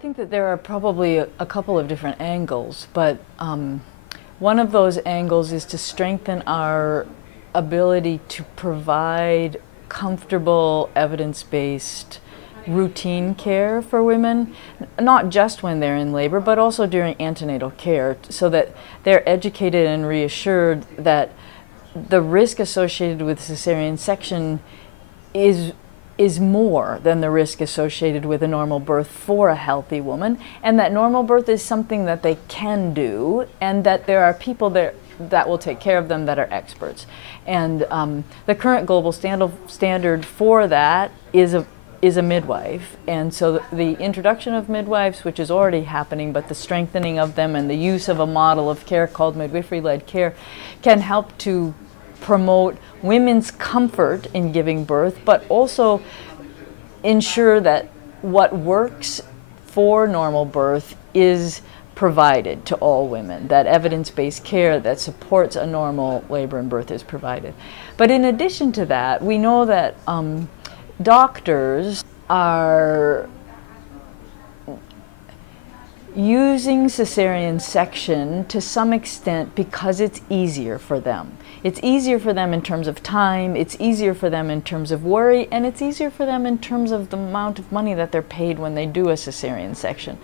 think that there are probably a couple of different angles, but one of those angles is to strengthen our ability to provide comfortable, evidence-based routine care for women, not just when they're in labor, but also during antenatal care, so that they're educated and reassured that the risk associated with cesarean section is more than the risk associated with a normal birth for a healthy woman, and that normal birth is something that they can do, and that there are people there that will take care of them that are experts. And the current global standard for that is a midwife, and so the introduction of midwives, which is already happening, but the strengthening of them and the use of a model of care called midwifery led care can help to promote women's comfort in giving birth, but also ensure that what works for normal birth is provided to all women, that evidence-based care that supports a normal labor and birth is provided. But in addition to that, we know that doctors are using cesarean section to some extent because it's easier for them. It's easier for them in terms of time, it's easier for them in terms of worry, and it's easier for them in terms of the amount of money that they're paid when they do a cesarean section.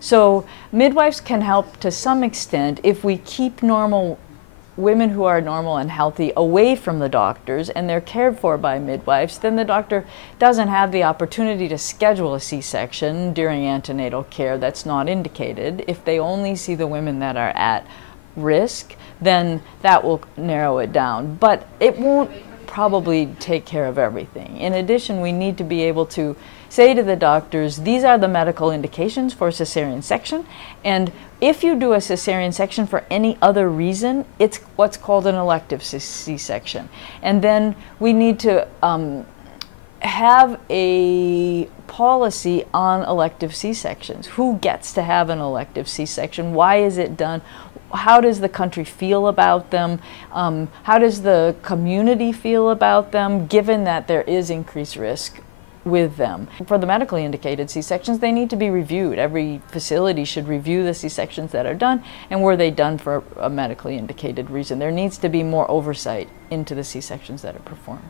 So midwives can help to some extent if we keep women who are normal and healthy away from the doctors and they're cared for by midwives. Then the doctor doesn't have the opportunity to schedule a C-section during antenatal care that's not indicated. If they only see the women that are at risk, then that will narrow it down. But it won't probably take care of everything. In addition, we need to be able to say to the doctors, these are the medical indications for cesarean section, and if you do a cesarean section for any other reason, it's what's called an elective C-section. And then we need to have a policy on elective C-sections. Who gets to have an elective C-section? Why is it done? How does the country feel about them? How does the community feel about them, given that there is increased risk with them? For the medically indicated C-sections, they need to be reviewed. Every facility should review the C-sections that are done, and were they done for a medically indicated reason. There needs to be more oversight into the C-sections that are performed.